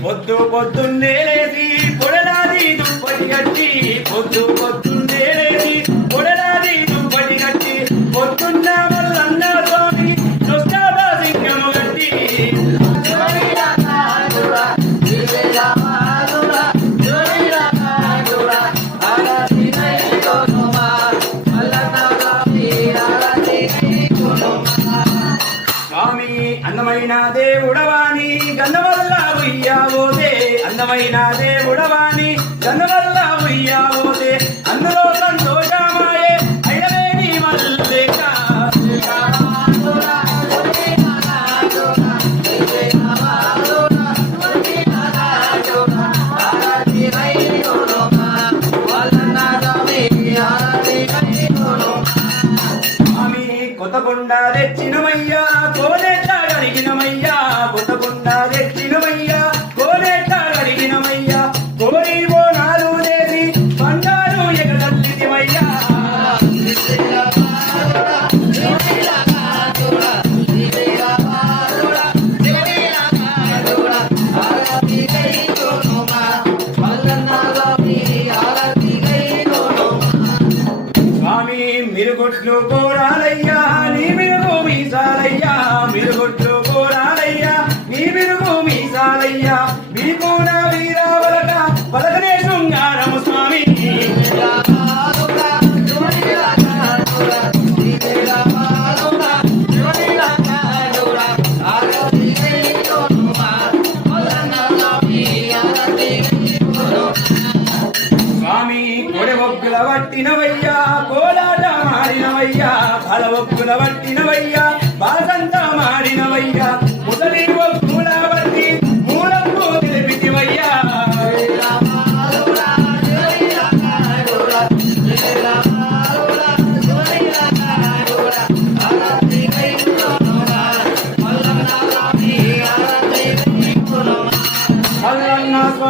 పొద్దు పొద్దున్నే లేచి పొడలాది దుప్పటి కట్టి పొద్దు పొద్దున్నే లేచి పొడలాది దుప్పటి కట్టి పొద్దున్న మల్లన్న స్వామి దుష్టాభా సింగము కట్టి. స్వామి అందమైన దేవుడవాణి గంధవల్ల ఉయ్యావోదే అందమైన దేవుడవాణి గంధవల్ల ఉయ్యావోదే అందులో సంతోషమాయే అయినవేని మల్లేక స్వామి కొత్త కొండ తెచ్చినమయ్యా పట్టినవయ్యా కోలాట మారినవయ్యా బల ఒగ్గుల పట్టినవయ్యా.